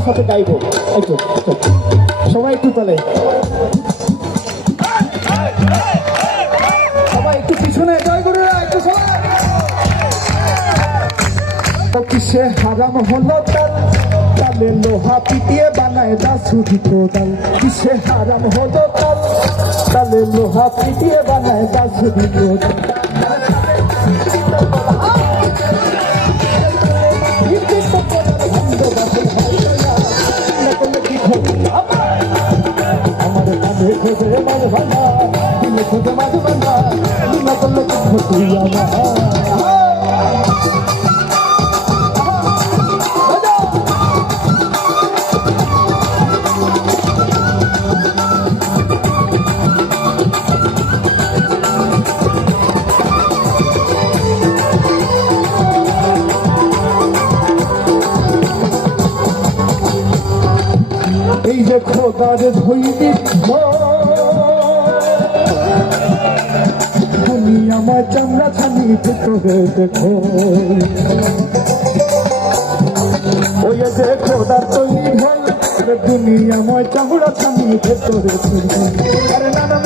আপনাদের সাথে গাইবো। একটু সবাই একটু তালে, সবাই একটু পিছনে, জয় গুরুরা একটু সবাই। কিসে হারাম হলো তাল, তালে লোহা পিটিয়ে বানায় দাসুদি কোদাল। কিসে হারাম হলো তাল, তালে লোহা পিটিয়ে বানায় দাসুদি কোদাল। আমার কাঁধে খোঁজে মাঝ ভাঙা, দিলে খোঁজে মাঝ ভাঙা, না করলে ক্ষতি আমার। এই যে খোদার ধৈর্য তুমি আমার চামড়া ছানি ভেতরে দেখো, ওই যে খোদার তৈরি হয় দুনিয়া আমার চামড়া ছানি ভেতরে। আরে নানান